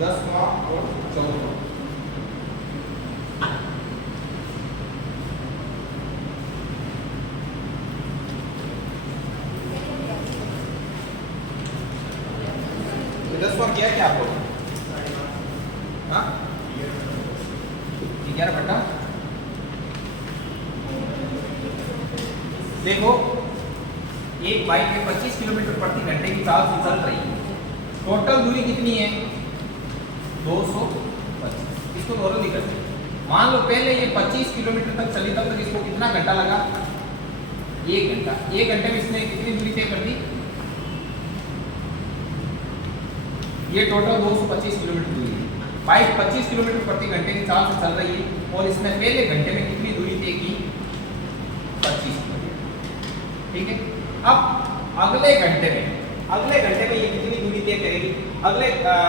10वां और 14वां। ये 10वां क्या क्या आप लोग? हाँ 11 बटा, देखो एक बाइक में 25 किलोमीटर प्रति घंटे की चाल से चल रही है। टोटल दूरी कितनी है? 225। इसको दोनों लिख सकते हैं। मान लो पहले ये 25 किलोमीटर तक चली, तब तक इसको कितना घंटा लगा? 1 घंटा। 1 घंटे में इसने कितनी दूरी तय कर दी? ये टोटल 225 किलोमीटर दूरी है। बाइक 25 किलोमीटर प्रति घंटे की चाल से चल रही है और इसने पहले घंटे में कितनी दूरी तय की? 25 किलोमीटर। ठीक है। अब अगले घंटे में ये कितनी दूरी तय करेगी? अगले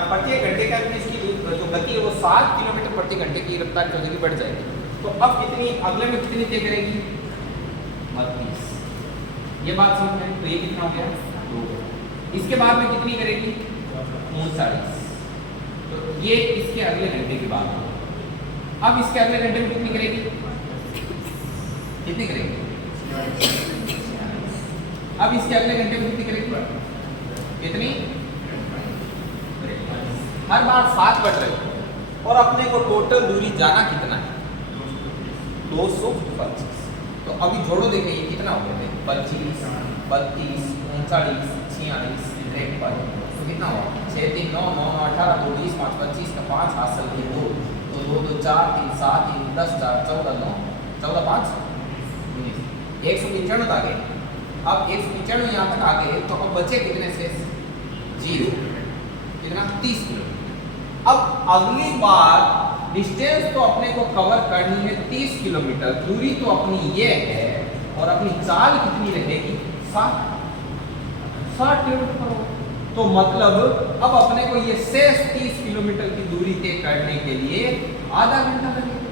प्रत्येक घंटे का इसकी जो गति है वो 7 किलोमीटर प्रति घंटे की रफ्तार की बढ़ जाएगी। तो अब कितनी अगले में कितनी तय करेगी? 32। ये बात समझ में? तो ये कितना हो गया? 2। इसके बाद में कितनी करेगी? 39। तो ये इसके अगले घंटे की बात है। अब इसके अगले घंटे में कितनी करेगी? कितनी करेगी? अब इसके अगले घंटे में कितनी करेगी? कितनी? हर बार 7 बढ़ रही है और अपने को टोटल दूरी जाना कितना है? 225। तो अभी जोड़ो, देखें ये कितना हो गया? 25, 32, 39, 46, 53। तो कितना हुआ? 6, 3, 9, 9, 18, 2, 20, 5, 25 का 5 हासिल के 2, तो 2, 2, 4, 3, 7, 3, 10, 4, 14, 9, 14, 5, 195 आ गए। अब 195 यहाँ तक आ गए, तो अब बचे कितने शेष? 0। कितना? 30 किलोमीटर। अब अगली बार डिस्टेंस तो अपने को कवर करनी है 30 किलोमीटर, दूरी तो अपनी ये है और अपनी चाल कितनी रहेगी? 60 किलोमीटर पर होगा। तो मतलब अब अपने को ये शेष 30 किलोमीटर की दूरी तय करने के लिए आधा घंटा लगेगा।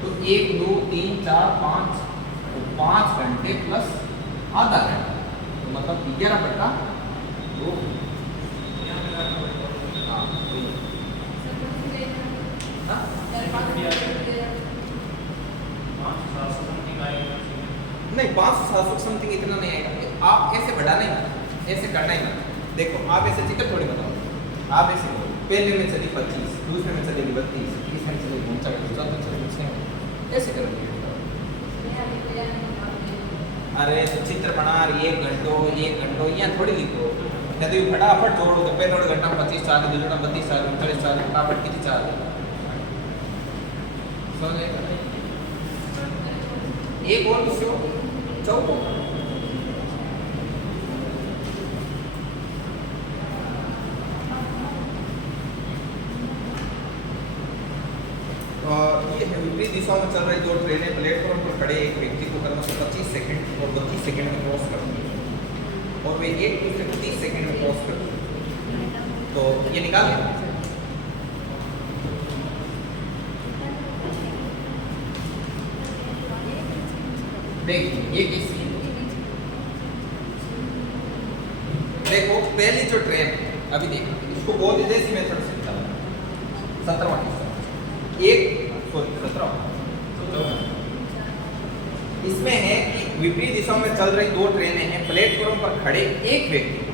तो 1, 2, 3, 4, 5, तो 5 घंटे प्लस आधा घंटा, तो मतलब 11 बटा 2। नहीं 500-700 समथिंग इतना नहीं आएगा। आप ऐसे बढ़ा नहीं, ऐसे करना ही ना। देखो आप ऐसे चित्र थोड़ी बताओ। आप ऐसे करो, पहले में चली 25, दूसरे में चलेगी 32, तीसरे में चलेगी 39, चौथे में चलेगी 6, ऐसे करोगे। अरे तो चित्र बना रही 1 घंटो यहाँ थोड़ी लिखो। यदि फटाफट जोड़ो तो पहले घंटा 25 चाल, दूसरा 32 चाल, 39 चाल, फटाफट कितनी चाल है? समझे? एक और किसी हो 14। ये है विपरीत दिशाओं में चल रही 2 ट्रेनें प्लेटफॉर्म पर खड़े एक व्यक्ति को क्रमशः 25 सेकंड और 32 सेकंड में क्रॉस करती है और वे एक दूसरे को 30 सेकंड में क्रॉस करती है। तो ये निकाल लें। देखिए ये किसी, देखो पहली जो ट्रेन अभी देखो, इसको बहुत इजी मेथड से निकालना। 17वां इसमें है कि विपरीत दिशाओं में चल रही 2 ट्रेनें हैं, प्लेटफॉर्म पर खड़े एक व्यक्ति को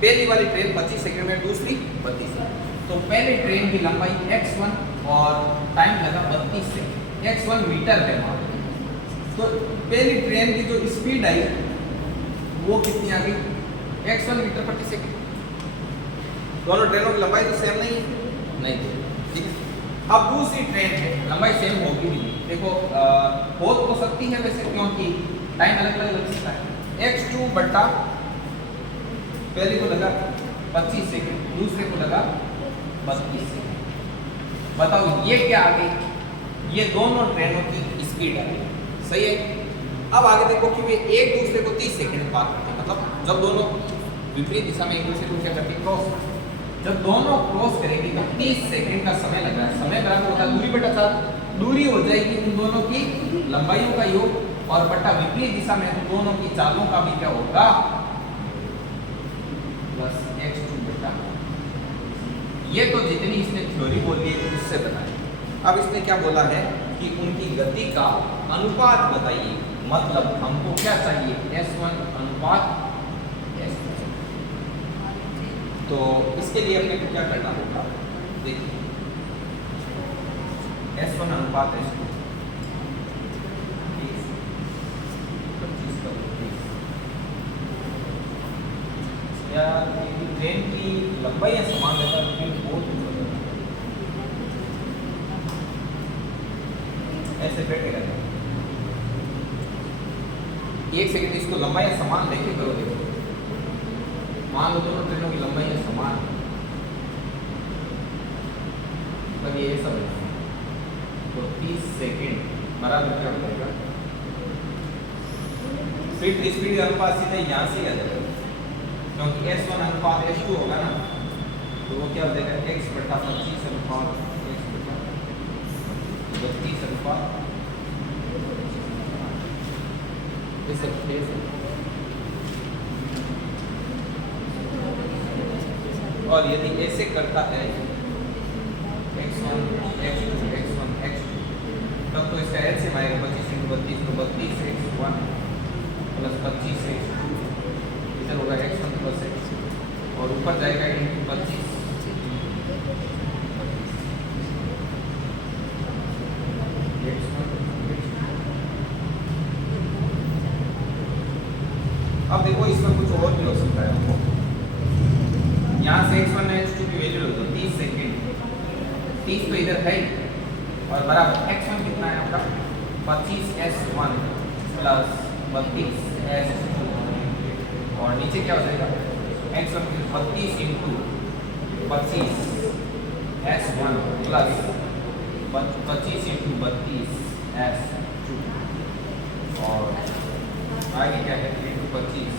पहली वाली ट्रेन 25 सेकंड में, दूसरी 32 सेकंड। तो पहली ट्रेन की लंबाई x1 और टाइम लगा 32 सेकंड। x1 मीटर है वहां। तो पहली ट्रेन की जो स्पीड आई वो कितनी आ गई? x1 मीटर प्रति सेकंड। दोनों ट्रेनों की लंबाई तो सेम नहीं थी। ठीक है। अब दूसरी ट्रेन है, लंबाई सेम होगी नहीं। देखो हो तो सकती है वैसे, क्योंकि टाइम अलग अलग लग सकता है। x2 बट्टा पहले को लगा 25 सेकंड, दूसरे को लगा 32 सेकंड। बताओ ये क्या आ गई? ये दोनों ट्रेनों की स्पीड आ गई। सही है। अब आगे देखो कि वे एक दूसरे को 30 सेकंड में पार करते हैं। मतलब जब दोनों विपरीत दिशा में एक दूसरे को क्या करते हैं? क्रॉस। जब दोनों क्रॉस करेंगे तो 30 सेकंड का समय लग रहा है। समय बराबर होता है दूरी बटा चाल। दूरी हो जाएगी उन दोनों की लंबाइयों का योग और बटा विपरीत दिशा में उन दोनों की चालों का भी क्या होगा? प्लस x2 बटा। ये तो जितनी इसने थ्योरी बोली है उससे बनाए। अब इसने क्या बोला है कि उनकी गति का अनुपात बताइए, मतलब हमको क्या चाहिए, S1 अनुपात S2। तो इसके लिए अपने को क्या करना होगा, देखिए S1 अनुपात S2 या ट्रेन की लंबाई समान रहता है लेकिन बहुत ऐसे बैठेगा। एक सेकंड, इसको लंबाई समान लेके करो। देखो मान लो दोनों ट्रेनों की लंबाई समान, तब ये सब तो 30 सेकंड बराबर क्या हो जाएगा, फिर स्पीड अनुपात सीधे यहाँ से आ जाएगा, क्योंकि S1 अनुपात S2 होगा ना, तो वो क्या हो जाएगा x/25 अनुपात x/32 अनुपात ये सब फेस है। और यदि ऐसे करता है x1 x2 x1 x2, तब तो इसका एलसीएम आएगा 25 × 32 तो 32 x1 प्लस 25 x2, इधर होगा x1 प्लस x, और ऊपर जाएगा × 25 अब देखो इसमें कुछ और भी हो सकता है हमको, यहाँ से x1 और x2 की वैल्यू लो 30 सेकंड, 30 तो इधर है ही, और बराबर x1 कितना है आपका 25s1 प्लस 32s2, और नीचे क्या हो जाएगा x1 32 × 25s1 प्लस 25 × 32s2, और आगे क्या है 25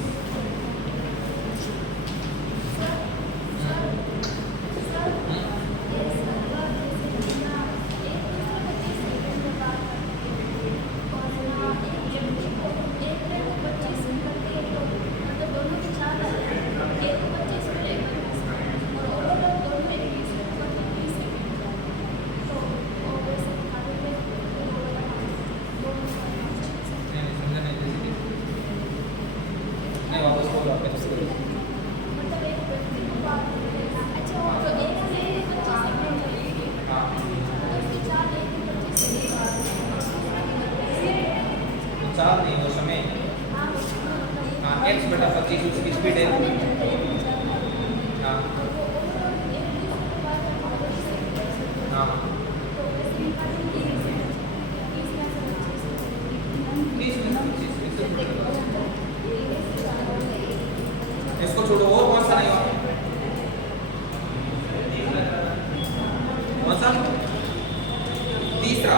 चार नहीं वो समय x/25 उसकी स्पीड है। हाँ हाँ 30 × 25 इसको छोड़ो, और कौन सा नहीं हुआ, कौन सा तीसरा,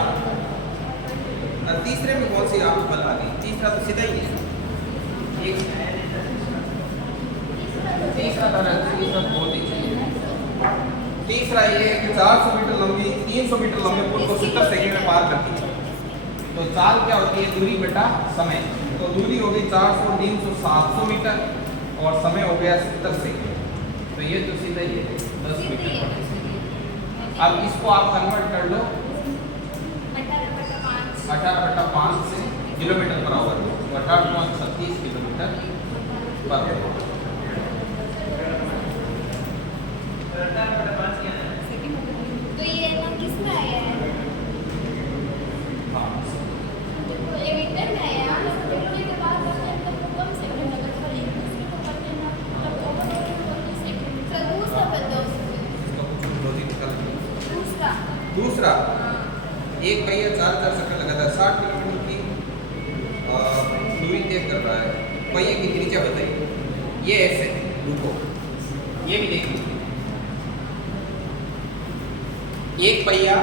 तीसरे में कौन सी आप बल आ गई, तीसरा तो सीधा ही है, तीसरा बहुत ही तीसरा ये है कि 400 मीटर लंबी 300 मीटर लंबे पुल को 70 सेकंड में पार करती है। तो चाल क्या होती है, दूरी बटा समय, तो दूरी हो गई 400 300 700 मीटर और समय हो गया 70 सेकंड, तो ये तो सीधा ही है 10 मीटर प्रति सेकंड। अब इसको आप कन्वर्ट कर लो 18/5 से kilometre per hour, 18.36 kilometre per hour. तो ये नाम किसमें आया है? हाँ ये मीटर में आया है, किलोमीटर के बाद तो कम सेकंड लगा, पर एक दूसरे को करते हैं तब ओवरऑल सेकंड। सर दूसरा बताओ, इसका कुछ लॉजिक निकाल। दूसरा एक पहिया 4 सेकंड लगातार 60 किलोमीटर की दूरी तय कर रहा है, पहिए की त्रिज्या बताइए, ये ऐसे रुको, ये भी देखिए, एक पहिया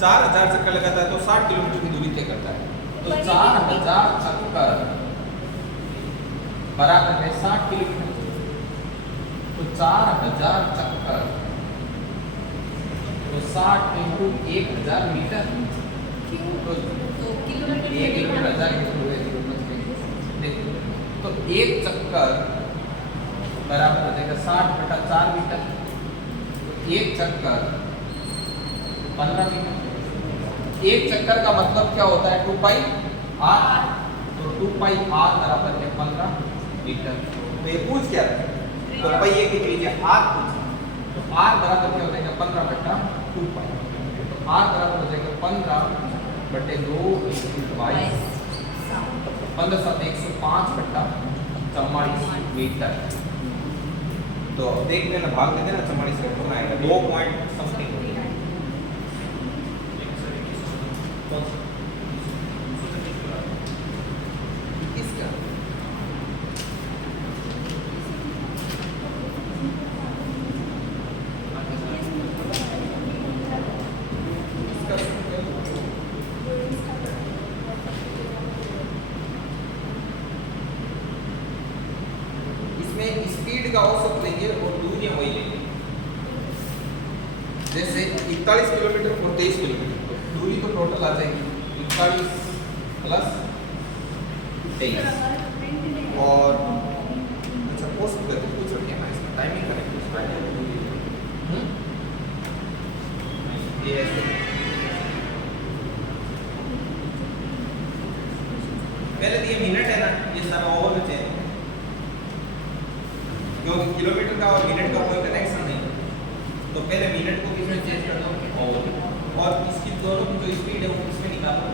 4000 चक्कर लगाता है तो 60 किलोमीटर की दूरी तय करता है, तो 4000 चक्कर बराबर है 60 किलोमीटर, तो 4000 चक्कर तो 60 × 1000 मीटर, तो 1 किलोमीटर 1000 देखो, तो एक चक्कर बराबर हो जाएगा 60/4 मीटर, तो एक चक्कर 15 मीटर। एक चक्कर का मतलब क्या होता है 2 पाई आर, तो 2 पाई आर बराबर है 15 मीटर। तो ये पूछ क्या रहा है, तो पहिए की त्रिज्या आर पूछा, तो आर बराबर क्या हो जाएगा 15 बटा 2 पाई, तो आर बराबर हो जाएगा 15 बटे 2 22, 15 7 105 बटा 44 मीटर। तो देख लेना, भाग देते ना 44 से कितना आएगा 2 पॉइंट समथिंग। स्पीड का औसत लेंगे और दूरियां वही लेंगे। जैसे 41 किलोमीटर और 23 किलोमीटर, तो दूरी तो टोटल आ जाएगी 41 प्लस 23 और अच्छा पोस्ट करके पूछ रखिए ना, इसका टाइमिंग करेक्ट ये ऐसे पहले तो ये मिनट है ना, ये सारा ओवर में चाहिए क्योंकि किलोमीटर का और मिनट का कोई कनेक्शन नहीं, तो पहले मिनट को किसमें चेंज कर दो ओवर, और इसकी दोनों की जो स्पीड है वो किसमें निकालो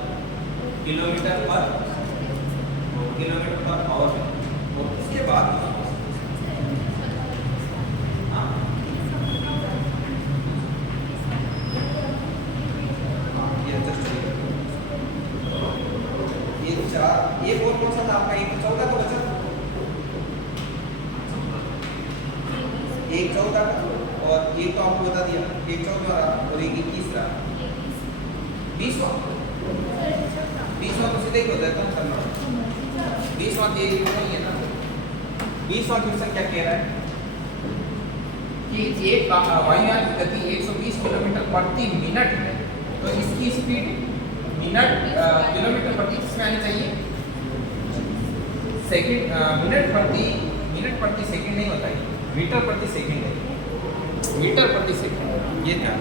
किलोमीटर पर आवर में, और उसके बाद हाँ ये जस्ट ये चार, ये कौन सा था आपका, एक 14 का बचा, एक 14 का और एक तो आपको बता दिया, एक 14 रहा और एक 21 रहा, 20वां तो सीधे ही होता है, कम करना 20वां ये नहीं है ना। 20वां क्वेश्चन क्या कह रहा है कि एक वायुयान की गति 120 किलोमीटर प्रति मिनट है, तो इसकी स्पीड मिनट किलोमीटर प्रति किसमें आनी चाहिए, सेकंड मिनट प्रति सेकंड नहीं होता है, मीटर प्रति सेकंड है, मीटर प्रति सेकंड, ये ध्यान।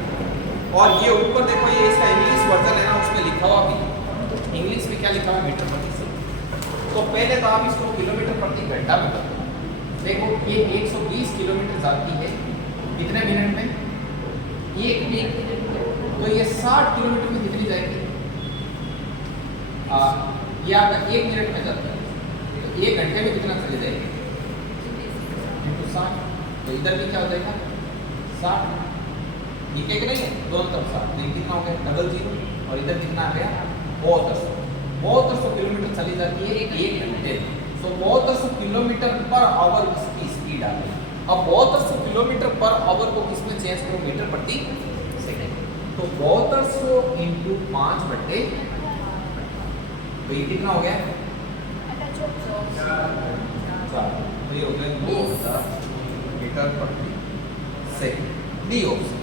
और ये ऊपर देखो, ये इसका इंग्लिश वर्जन है ना, उसमें लिखा हुआ भी इंग्लिश में क्या लिखा हुआ मीटर प्रति सेकंड। तो पहले तो आप इसको किलोमीटर प्रति घंटा में कर दो। देखो ये 120 किलोमीटर जाती है कितने मिनट में, एक मिनट, तो ये 60 किलोमीटर में कितनी जाएगी, ये आपका 1 मिनट में जाता है, तो 1 घंटे में कितना चली जाएगी इंटू 60, तो इधर भी क्या हो जाएगा 60, ये क्या नहीं है दोनों तरफ 60, तो कितना हो गया डबल जीरो, और इधर कितना आ गया 7200 किलोमीटर चली जाती है 1 घंटे। तो 7200 किलोमीटर पर आवर इसकी स्पीड आ गई। अब 7200 किलोमीटर पर आवर को किसमें चेंज करो, मीटर प्रति सेकंड, तो 7200 इंटू 5 बटे, तो ये कितना हो गया 4, तो ये हो गया 2000 मीटर प्रति सेकंड। D option.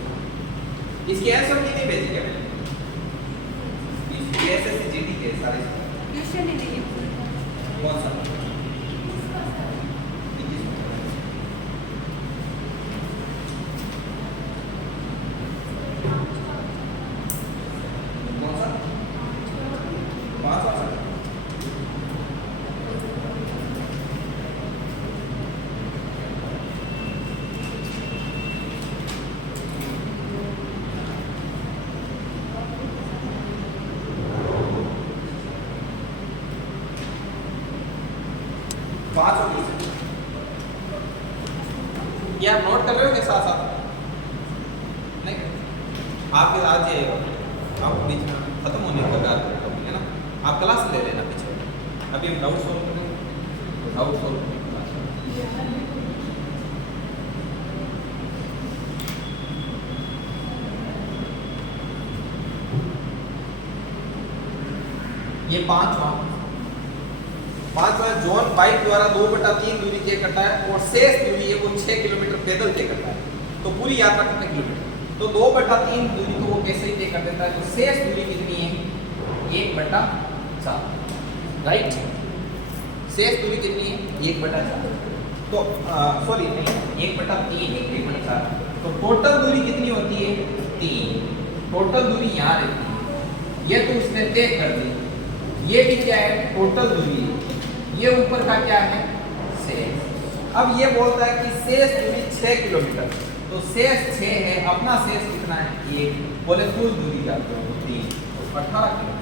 इसकी आंसर कितनी भेजी क्या मैंने, इसकी एसएससी जीडी के सारे ट्यूशन ही नहीं है, कौन सा ये आप नोट कर रहे हो क्या साथ साथ, नहीं आपके आज ये आप बीच में खत्म होने का कगार पर टॉपिक है ना, आप क्लास ले लेना पीछे, अभी हम डाउट सॉल्व करेंगे, डाउट सॉल्व ये 5वां जोन बाइक द्वारा 2/3 दूरी तय करता है और शेष दूरी है वो 6 किलोमीटर पैदल तय करता है। तो पूरी यात्रा कितने किलोमीटर, तो 2/3 दूरी तो वो कैसे ही तय कर देता है, तो शेष दूरी कितनी है 1/4, राइट, शेष दूरी कितनी है 1/4, तो सॉरी नहीं 1/3 1/4, तो टोटल दूरी कितनी होती है 3, टोटल दूरी यहाँ रहती है, ये तो उसने तय कर दी। ये भी क्या है, टोटल दूरी है। ये ऊपर का क्या है, शेष। अब ये बोलता है कि शेष दूरी 6 किलोमीटर, तो शेष 6 है, अपना शेष कितना है 1, बोले कुल दूरी क्या, 3, 18 किलोमीटर।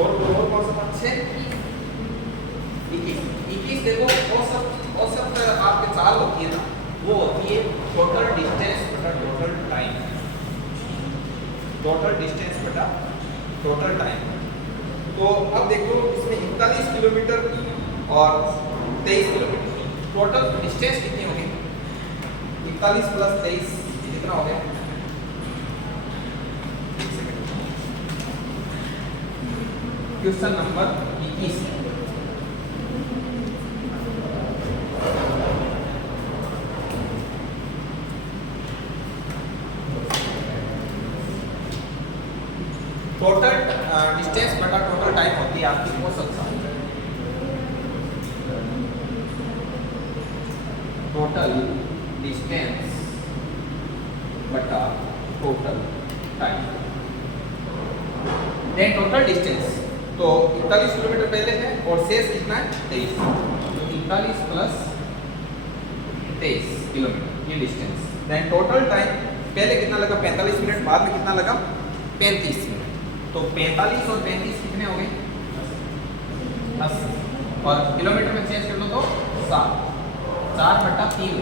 और कौन सा 6 21 देखो, औसत आपके चाल होती है ना, वो होती है टोटल डिस्टेंस बटा टोटल टाइम, टोटल डिस्टेंस बटा टोटल टाइम। तो अब देखो इसमें 41 किलोमीटर और 23 किलोमीटर, टोटल डिस्टेंस कितनी हो गई, 41 प्लस 23 कितना हो गया, क्वेश्चन नंबर 21। टोटल डिस्टेंस बटा टोटल टाइम होती है आपकी औसत चाल। टोटल डिस्टेंस बटा total time, then total distance. तो 41 किलोमीटर पहले है और शेष कितना है 23, तो 41 प्लस 23 किलोमीटर ये डिस्टेंस। देन टोटल टाइम, पहले कितना लगा 45 मिनट, बाद में कितना लगा 35 मिनट। तो 45 और 35 कितने हो गए 80, और किलोमीटर में चेंज कर लो तो 7, 4/3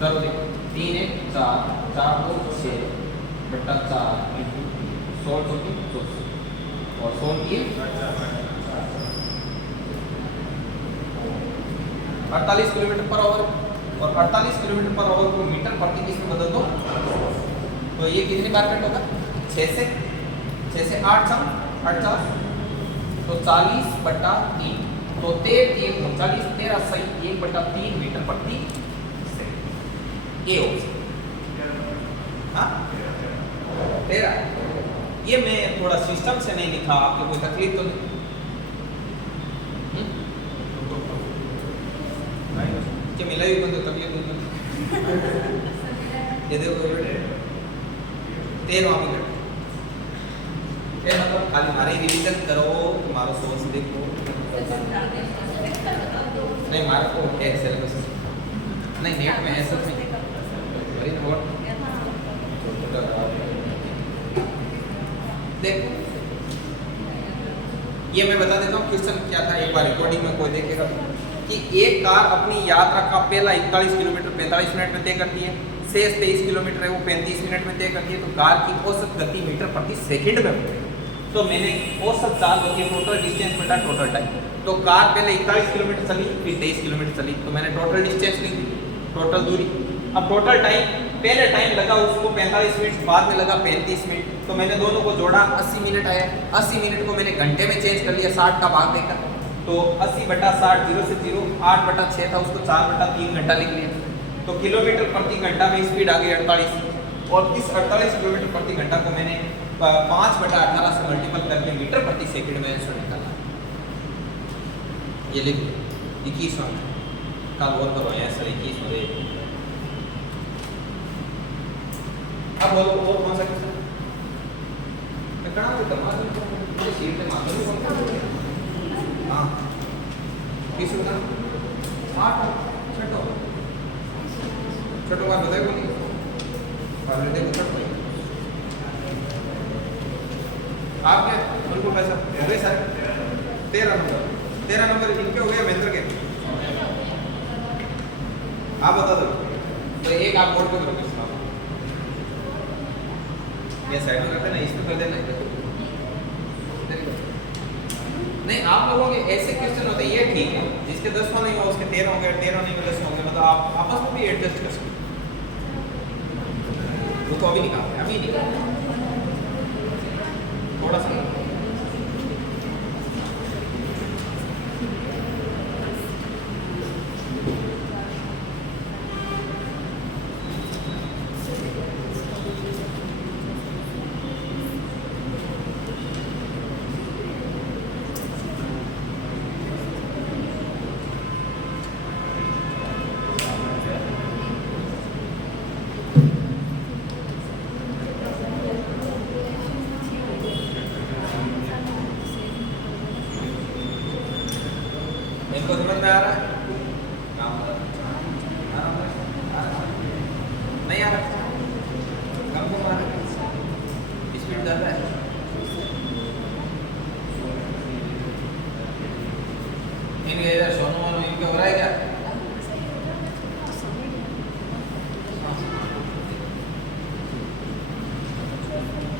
करो, देखो 3 1 4, 4 2 6/4 इंटू 16 चौकी 24 और 16 की 48 किलोमीटर पर आवर, और 48 किलोमीटर पर आवर को मीटर प्रति किसमें बदल दो, तो ये कितनी बार कट होगा 6 से 8 सम 48, तो 40/3, तो 13 40 13 सही 1/3 मीटर प्रति सेकंड। ये हो हाँ 13। ये मैं थोड़ा सिस्टम से नहीं लिखा, आपको कोई तकलीफ तो नहीं? क्या मिला भी बंद तकलीफ नहीं? ये देखो 13 में मतलब खाली मारे रिवीजन करो, तुम्हारा सोच देखो नहीं, मारे को क्या सिलेबस नहीं, नेट में ऐसा नहीं वेरी नोट। देखो ये मैं बता देता हूँ क्वेश्चन क्या था, एक बार रिकॉर्डिंग में कोई देखेगा कि एक कार अपनी यात्रा का पहला 41 किलोमीटर 45 मिनट में तय करती है, शेष 23 किलोमीटर है वो 35 मिनट में तय करती है, तो कार की औसत गति मीटर प्रति सेकंड में होती है। तो मैंने औसत चाल होती है टोटल डिस्टेंस बटा टोटल टाइम, तो कार पहले 41 किलोमीटर चली, फिर 23 किलोमीटर चली, तो मैंने टोटल डिस्टेंस लिख दी, टोटल दूरी। अब टोटल टाइम, पहले टाइम लगा उसको 45 मिनट, बाद में लगा 35 मिनट, तो मैंने दोनों को जोड़ा 80 मिनट आया। 80 मिनट को मैंने घंटे में चेंज कर लिया 60 का भाग देकर, तो 80/60 0 से 0, 8/6 था उसको 4/3 घंटा लिख लिया, तो किलोमीटर प्रति घंटा में स्पीड आ गई 48, और इस 48 किलोमीटर प्रति घंटा को मैंने 5/18 से मल्टीपल करके मीटर प्रति सेकंड में आंसर निकाला। ये लिख 21 कल और करो आंसर 21 में। अब बोलो और कौन सा क्वेश्चन कहाँ पे कमाल है सीट पे मालूम नहीं कौन हाँ किस होगा 8 छठो बात बताए कौन पहले देखो छठो आप क्या बिल्कुल पैसा हो गए सर 13 नंबर इनके हो गए महेंद्र के आप बता दो तो एक आप बोर्ड पे करो किसका ये साइड में करते ना इसमें कर देना नहीं आप लोगों के ऐसे क्वेश्चन होते हैं ये ठीक है जिसके 10 नहीं हुआ उसके 13 हो गए 13 नहीं हुआ 10 हो गए मतलब आप आपस में भी एडजस्ट कर सकते वो तो अभी निकालते हैं अभी निकालते थोड़ा सा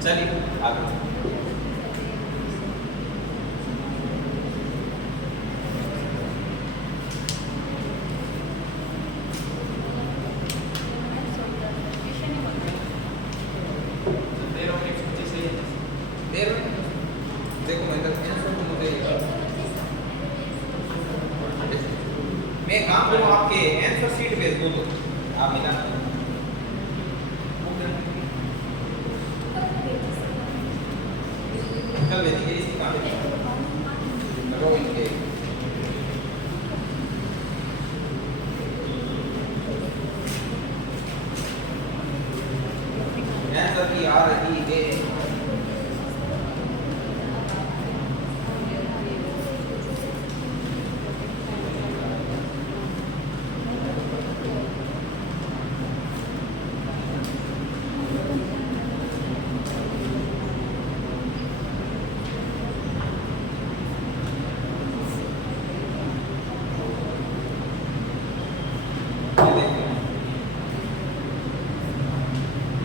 चलिए आगे देर देखो मैं इधर आंसर तो मुझे मैं काम करूँ आपके आंसर शीट भेज दो तो आप मिला कल भेजिए इसी काम लगाओ इनके आंसर की आ रही है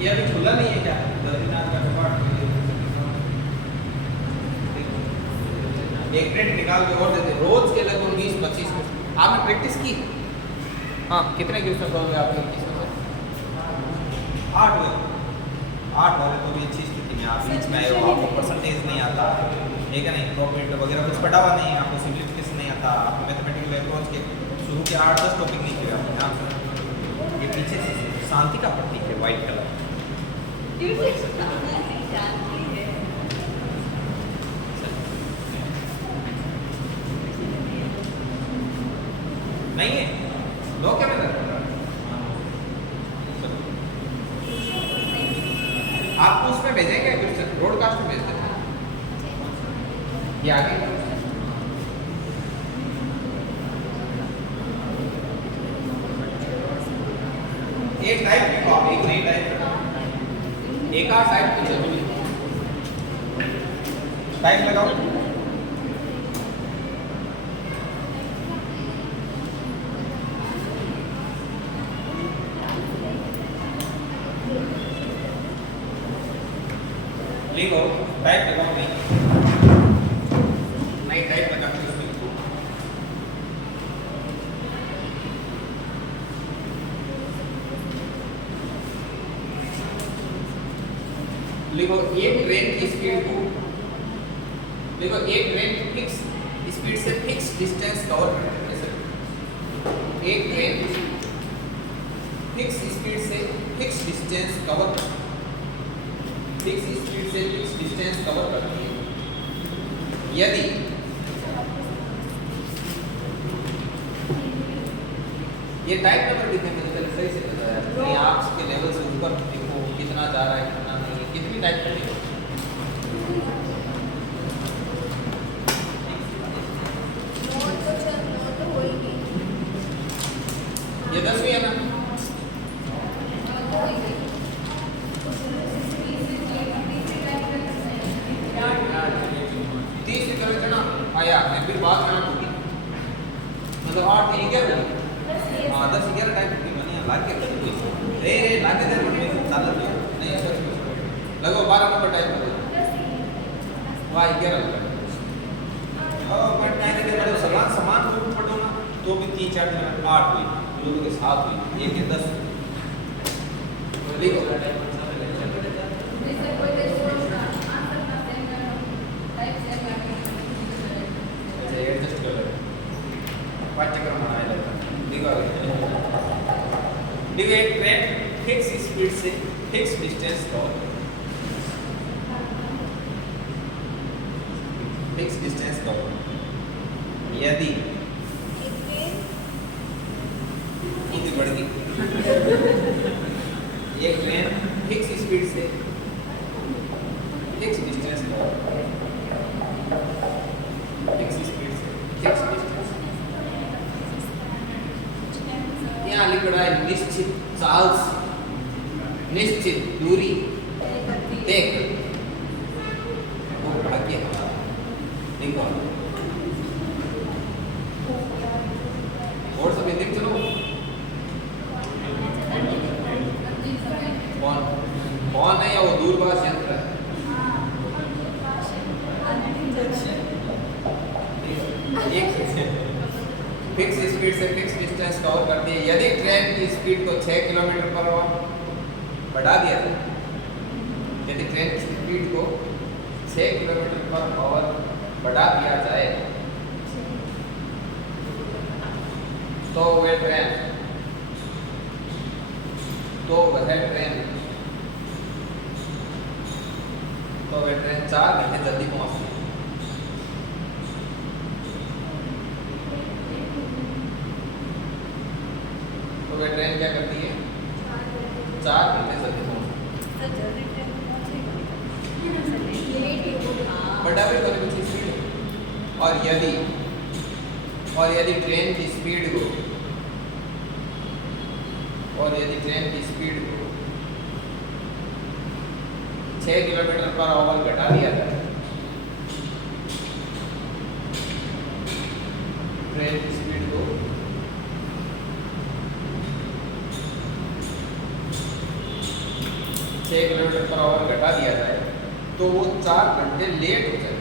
ये अभी खुला नहीं है क्या बद्रीनाथ का कपाट एक प्रिंट निकाल के और देते रोज के लगभग 20-25 क्वेश्चन आपने प्रैक्टिस की हाँ कितने क्वेश्चन हो गए आपके 21 में से 8 हुए 8 वाले तो भी अच्छी स्थिति में आप बीच में आए हो आपको परसेंटेज नहीं आता ठीक है नहीं प्रॉफिट वगैरह कुछ पढ़ा हुआ नहीं आपको सिम्प्लिफिकेशन नहीं आता आपको मैथमेटिकल अप्रोच के शुरू के 8-10 टॉपिक नहीं किए आपने ध्यान से ये पीछे से शांति का प्रतीक है व्हाइट कलर नहीं है लो क्या मैं आपको उसमें भेजेंगे ब्रॉडकास्ट में भेज देते ये आगे एक टाइप लिखो आप एक नई टाइप एक आध टाइप की जरूरी टाइप लगाओ लिखो टाइप लगाओ नई टाइप लगा के उसमें लिखो लिखो एक ट्रेन की स्पीड को देखो एक ट्रेन फिक्स स्पीड से फिक्स डिस्टेंस कवर करती है एक ट्रेन फिक्स स्पीड से fix distance cover fix speed से फिक्स डिस्टेंस कवर करती है यदि ये टाइप नंबर लिखे मुझे पहले सही से बताया नहीं आप इसके लेवल से ऊपर देखो कितना जा रहा है कितना नहीं कितनी टाइप कर लिखो ये 10वीं है ना आया मैं फिर बात करना होगी मतलब 8 नहीं 11 हाँ 10-11 टाइप की बनी लाके रे लाके दे मैं चालू नहीं ऐसा लगो 12 नंबर टाइप करो वाह 11 और बट मैंने के मतलब समान रूप पढ़ो ना तो भी 3-4 दिन 8 हुई लोगों के साथ हुई एक के 10 लिखो एडजस्ट कर पाठ्यक्रम बनाया जाता है देखो एक ट्रेन फिक्स स्पीड से fix distance cover fix distance cover यदि इतनी बढ़ गई एक ट्रेन फिक्स स्पीड से fix distance cover fix speed से फिक्स डिस्टेंस यहाँ लिख रहा है निश्चित चाल निश्चित दूरी तय वो भाग्य हमारा लिखो और सब हिंदी चलो कौन कौन है या वो दूरभाष यंत्र है यदि ट्रेन की स्पीड को 6 किलोमीटर पर आवर बढ़ा दिया जाए, यदि ट्रेन की स्पीड को 6 किलोमीटर पर आवर बढ़ा दिया जाए तो वह ट्रेन 4 घंटे जल्दी पहुंचती है। तो वह ट्रेन क्या करती है? 4 घंटे जल्दी पहुंचती है। बढ़ावे तो कुछ स्पीड और यदि ट्रेन की स्पीड को 6 किलोमीटर पर आवर घटा दिया जाए, ट्रेन की स्पीड को 6 किलोमीटर पर आवर घटा दिया जाए तो वो 4 घंटे लेट हो जाए,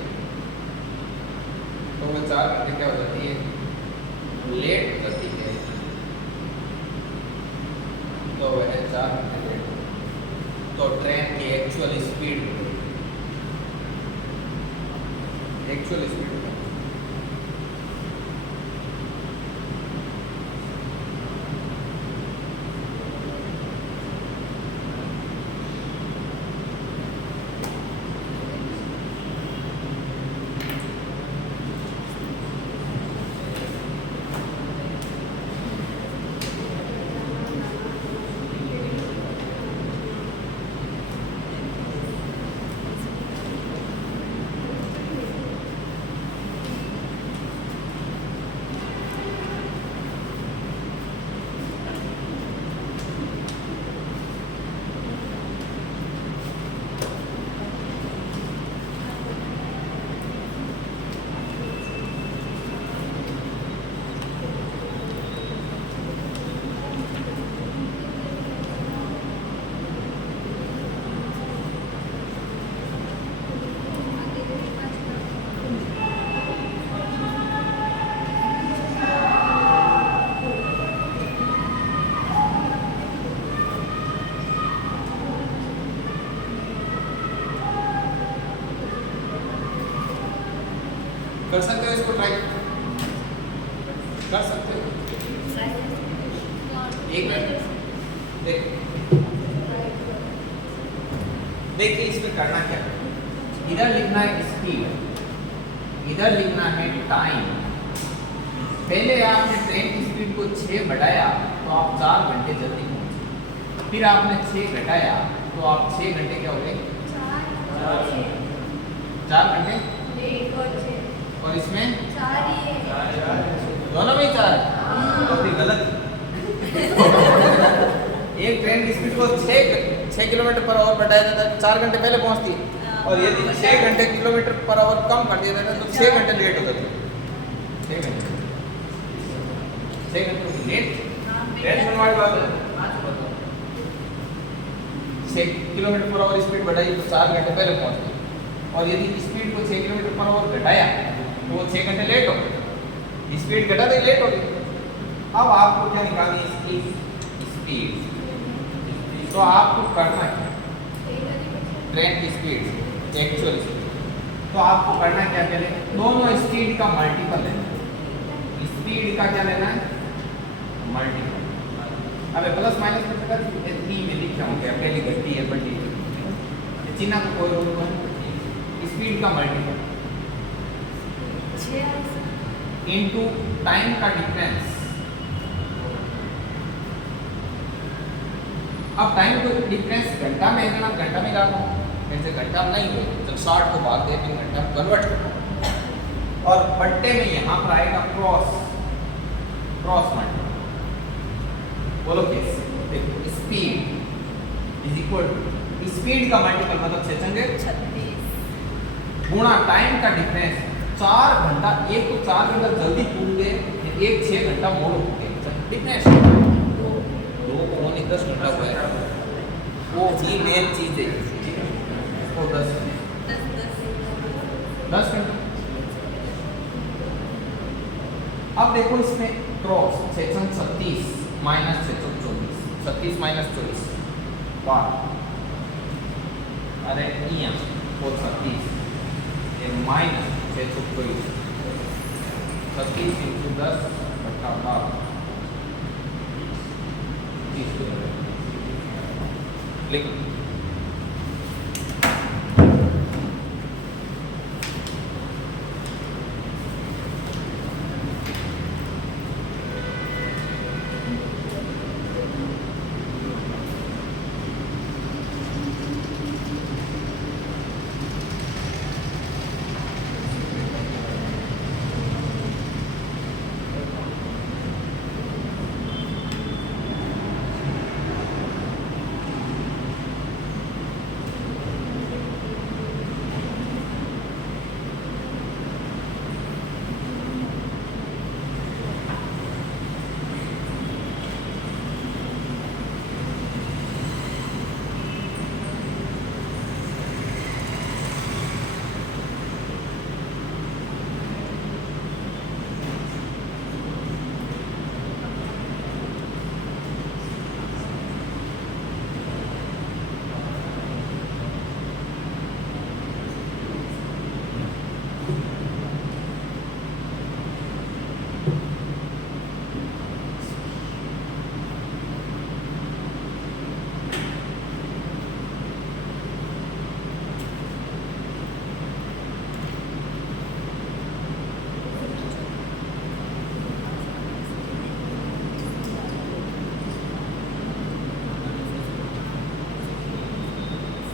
तो वो 4 घंटे क्या हो जाती है? लेट हो जाती है। तो वह 4 घंटे लेट हो, तो ट्रेन की एक्चुअल स्पीड कर सकते हो, इसको ट्राई कर सकते हो। एक मिनट देखिए इसमें करना क्या है। इधर लिखना है स्पीड, इधर लिखना है टाइम। पहले आपने ट्रेन की स्पीड को 6 बढ़ाया तो आप 4 घंटे जल्दी पहुंचे, फिर आपने 6 घटाया तो आप 6 घंटे क्या हो गए? 4 घंटे। और इसमें दोनों में 4 तो फिर गलत। एक ट्रेन की स्पीड को 6 किलोमीटर पर आवर बढ़ाया जाता है 4 घंटे पहले पहुंचती है, और यदि 6 घंटे किलोमीटर पर आवर कम कर दिया जाता है तो 6 घंटे लेट हो जाती है। 6 घंटे लेट टेंशन वाली बात है। 6 किलोमीटर पर आवर स्पीड बढ़ाई तो 4 घंटे पहले पहुंचती है, और यदि स्पीड को 6 किलोमीटर पर आवर घटाया तो वो 6 घंटे लेट हो गए। स्पीड घटा तो लेट हो गई। अब आपको क्या निकालनी है? इसकी स्पीड। तो आपको करना क्या? ट्रेन की स्पीड एक्चुअल स्पीड, तो आपको करना क्या? पहले दोनों स्पीड का मल्टीपल लेना है। स्पीड का क्या लेना है? मल्टीपल। अब प्लस माइनस में पता है 3 में लिखा हूं क्या? पहली घटी है बड़ी चिन्ह को कोई रोल नहीं। स्पीड का मल्टीपल इनटू टाइम का डिफरेंस। अब टाइम को डिफरेंस घंटा में है ना, घंटा में लाता हूँ, वैसे घंटा नहीं हो, जब 60 को भाग दे फिर घंटा में कन्वर्ट करना, और बट्टे में यहाँ पर आएगा क्रॉस मल्टीपल। बोलो कैसे? देखो speed is equal to speed का मल्टीपल मतलब 36 गुणा टाइम का डिफरेंस। 4 घंटा, एक तो 4 घंटा जल्दी पूछ गए, एक 6 घंटा मोड़ हो गए डिफरेंस। दो को 10 घंटा हुआ है, वो भी मेन चीज है। वो 10 घंटा। अब देखो इसमें क्रॉस सेक्शन 36 माइनस 624 36 माइनस 24 12 अरे यहाँ वो 36 ये माइनस 624 36 इंटू 10 बटा 12 30 लिखो।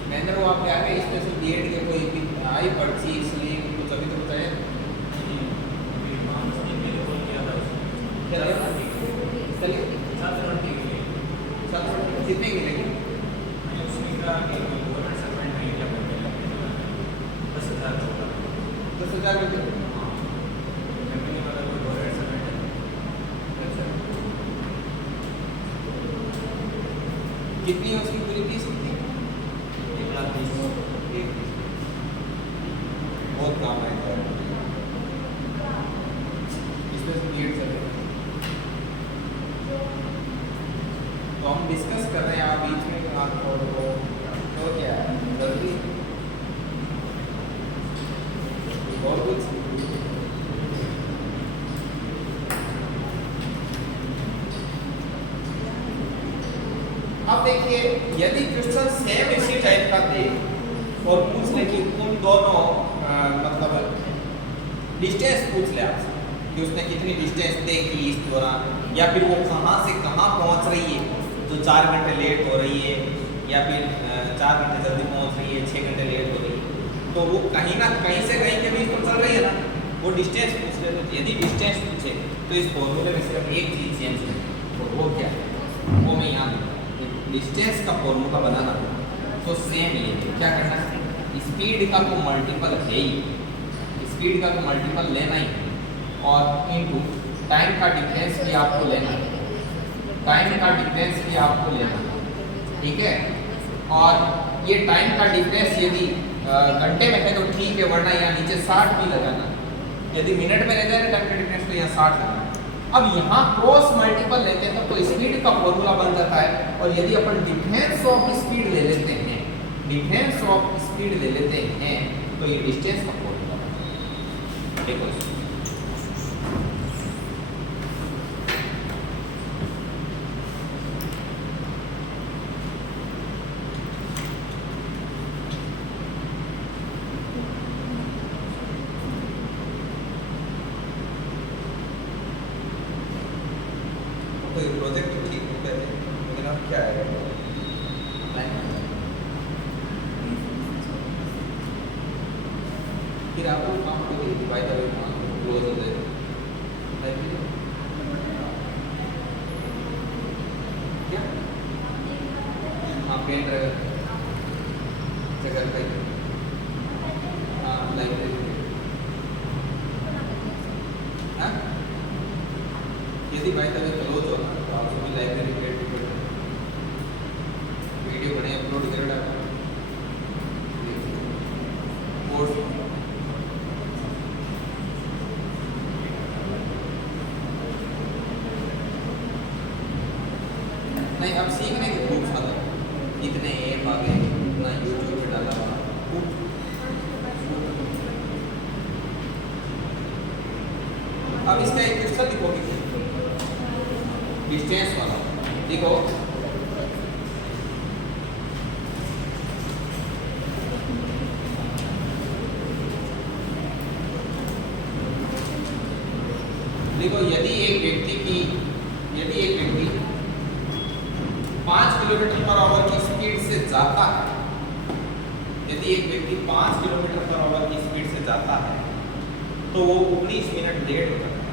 महेंद्र वो आपके आगे स्पेशल बीएड के कोई भी आई पर्ची इसलिए कुछ अभी तो बताया चलिए कितने की लेगी 10,000 रुपये। कितनी है उसकी पूरी फीस कितनी? 1,30,000। बहुत काम है इसमें से बीएड चल रहा है तो हम डिस्कस कर रहे हैं आप बीच में बात और तो क्या है जल्दी और कुछ अब देखिए यदि क्वेश्चन सेम इसी टाइप का दे और पूछ ले कि उन दोनों मतलब डिस्टेंस पूछ ले आपसे कि उसने कितनी डिस्टेंस तय की इस दौरान या फिर वो कहाँ से कहाँ पहुँच रही है तो 4 घंटे लेट हो रही है या फिर 4 घंटे जल्दी पहुँच रही है 6 घंटे लेट हो रही है तो वो कहीं ना कहीं से कहीं के बीच पर चल रही है ना वो डिस्टेंस पूछ ले तो यदि डिस्टेंस पूछे तो इस फॉर्मूले में सिर्फ एक चीज़ चेंज है और वो क्या है वो मैं यहाँ डिस्टेंस का फॉर्मूला बनाना तो सेम ये क्या करना है स्पीड का तो मल्टीपल है ही स्पीड का तो मल्टीपल लेना ही और इनटू टाइम का डिफरेंस भी आपको लेना टाइम का डिफरेंस भी आपको लेना ठीक है और ये टाइम का डिफरेंस यदि घंटे में है तो ठीक है वरना यहाँ नीचे 60 भी लगाना यदि मिनट में रह जाए टाइम का डिफरेंस तो यहाँ 60 लगाना। अब यहाँ क्रॉस मल्टीपल लेते हैं तो स्पीड का फॉर्मूला बन जाता है और यदि अपन डिफरेंस ऑफ स्पीड ले लेते हैं डिफरेंस ऑफ स्पीड ले लेते हैं तो ये डिस्टेंस का फॉर्मूला बनता है। देखो कोई प्रोजेक्ट ठीक होता है लेकिन अब क्या है फिर आप लोग काम करोगे डिवाइड अवे क्लोज हो जाएगा क्या हाँ पेन रहेगा जगह पे हाँ लाइब्रेरी हाँ यदि बाई द वे क्लोज हो ना तो आप सभी लाइब्रेरी पे वीडियो बने अपलोड कर डालो कोर्स नहीं, अब सीखने की खूब साधन, इतने ऐप आ गए, इतना यूट्यूब पे डाला हुआ खूब। अब इसका एक क्वेश्चन लिखो, डिस्टेंस वाला देखो। देखो यदि एक व्यक्ति 5 किलोमीटर पर आवर की स्पीड से जाता है, यदि एक व्यक्ति 5 किलोमीटर पर आवर की स्पीड से जाता है तो वो 19 मिनट लेट हो जाता है।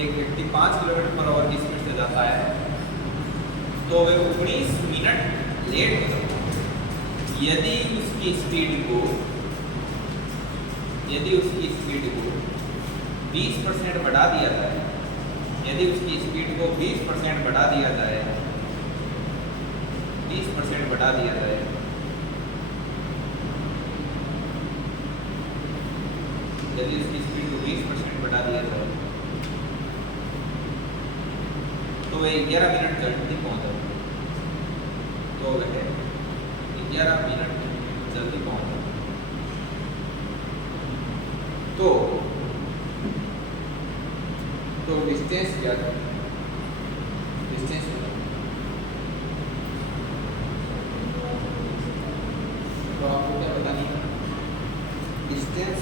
एक व्यक्ति 5 किलोमीटर पर आवर की स्पीड से जाता है तो वह 19 मिनट लेट हो जाता है। यदि उसकी स्पीड को 20% बढ़ा दिया जाए, यदि उसकी स्पीड को 20% बढ़ा दिया जाए, 20% बढ़ा दिया जाए, यदि उसकी स्पीड को 20% बढ़ा दिया जाए तो वह 11 मिनट जल्दी पहुंच जाए, तो वह 11 मिनट जल्दी पहुंच जाए। तो डिस्टेंस क्या है? डिस्टेंस तो आपको क्या पता नहीं डिस्टेंस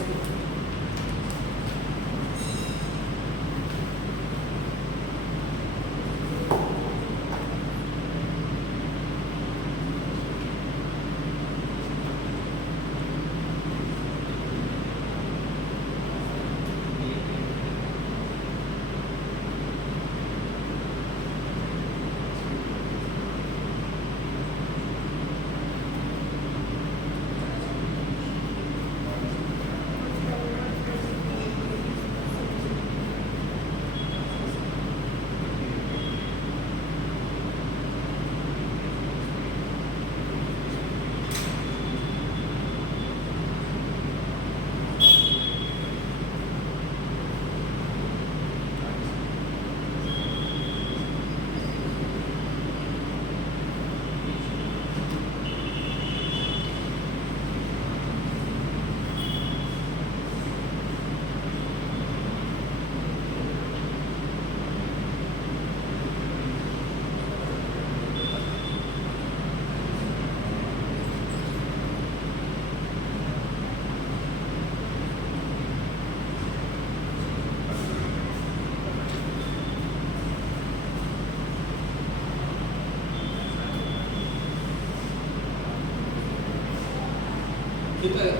कितना है?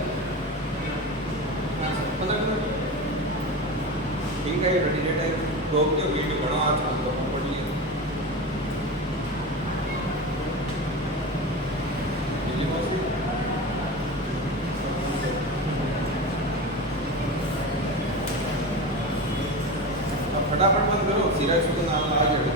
15 मिनट ठीक है, ये रेडी है। रोक दो, वीडियो बनाओ, आज हम लोग पढ़ लिए। फटाफट बंद करो, सीधा इसको नाम आ जाएगा।